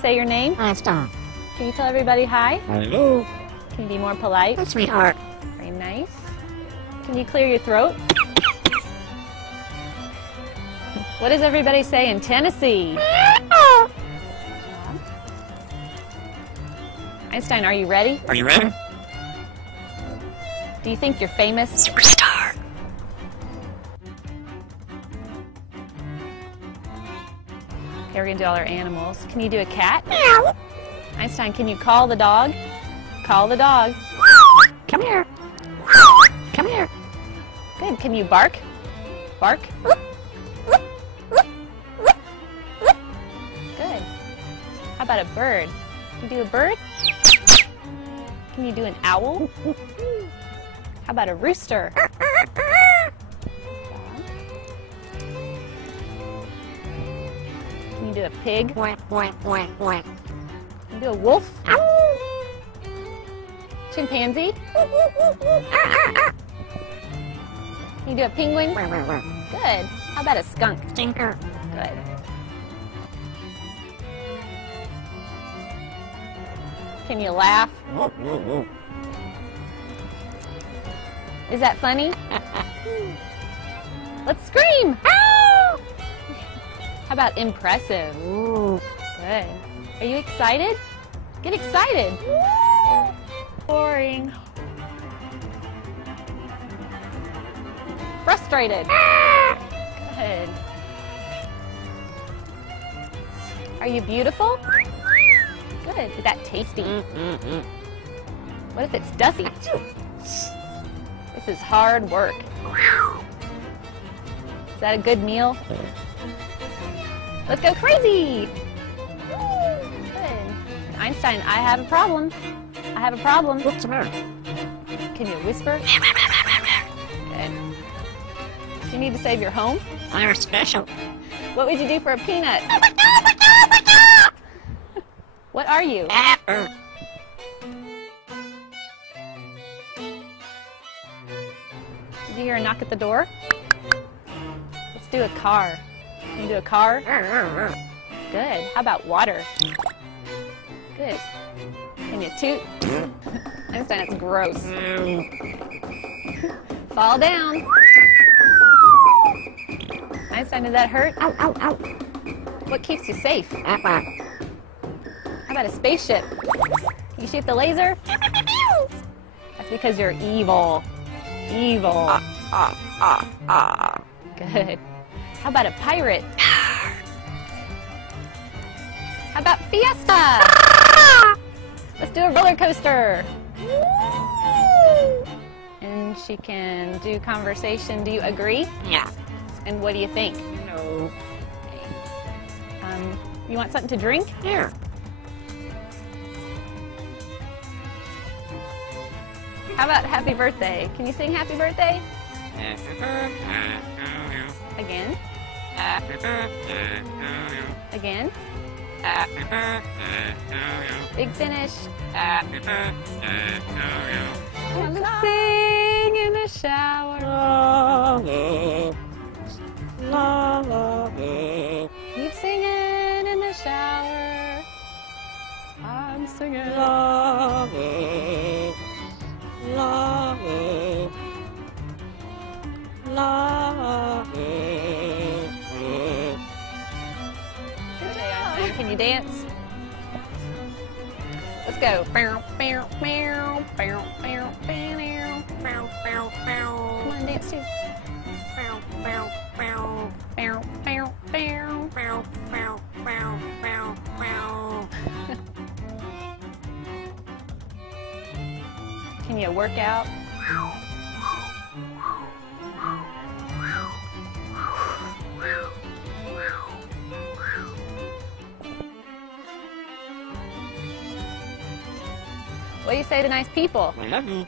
say your name? Einstein. Can you tell everybody hi? Hello. Can you be more polite? Hi, sweetheart. Very nice. Can you clear your throat? What does everybody say in Tennessee? Einstein, are you ready? Are you ready? Do you think you're famous? Superstar. Okay, we're gonna do all our animals. Can you do a cat? Meow. Einstein, can you call the dog? Call the dog. Come here. Come here. Good. Can you bark? Bark. Good. How about a bird? Can you do a bird? Can you do an owl? How about a rooster? Can you do a pig? Quack, quack, quack, quack. Can you do a wolf? Chimpanzee? Can you do a penguin? Good. How about a skunk? Stinker. Good. Can you laugh? Is that funny? Let's scream! How about impressive? Ooh. Good. Are you excited? Get excited! Boring. Frustrated. Good. Are you beautiful? Good. Is that tasty? What if it's dusty? This is hard work. Is that a good meal? Let's go crazy! Good. Einstein, I have a problem. I have a problem. What's the matter? Can you whisper? Good. Do you need to save your home? I'm special. What would you do for a peanut? What are you? Apple. Did you hear a knock at the door? Let's do a car. Can you do a car? Good. How about water? Good. Can you toot? Einstein, that's gross. Fall down. Einstein, did that hurt? Ow, ow, ow. What keeps you safe? Apple. How about a spaceship? You shoot the laser? That's because you're evil. Evil. Good. How about a pirate? How about fiesta? Let's do a roller coaster. And she can do conversation. Do you agree? Yeah. And what do you think? No. You want something to drink? Here. How about happy birthday? Can you sing happy birthday? Again? Again? Big finish. I'm gonna sing in the shower. Keep singing in the shower. I'm singing. Can you dance? Let's go. Come on, dance too. Can you work out? What do you say to nice people? I love you.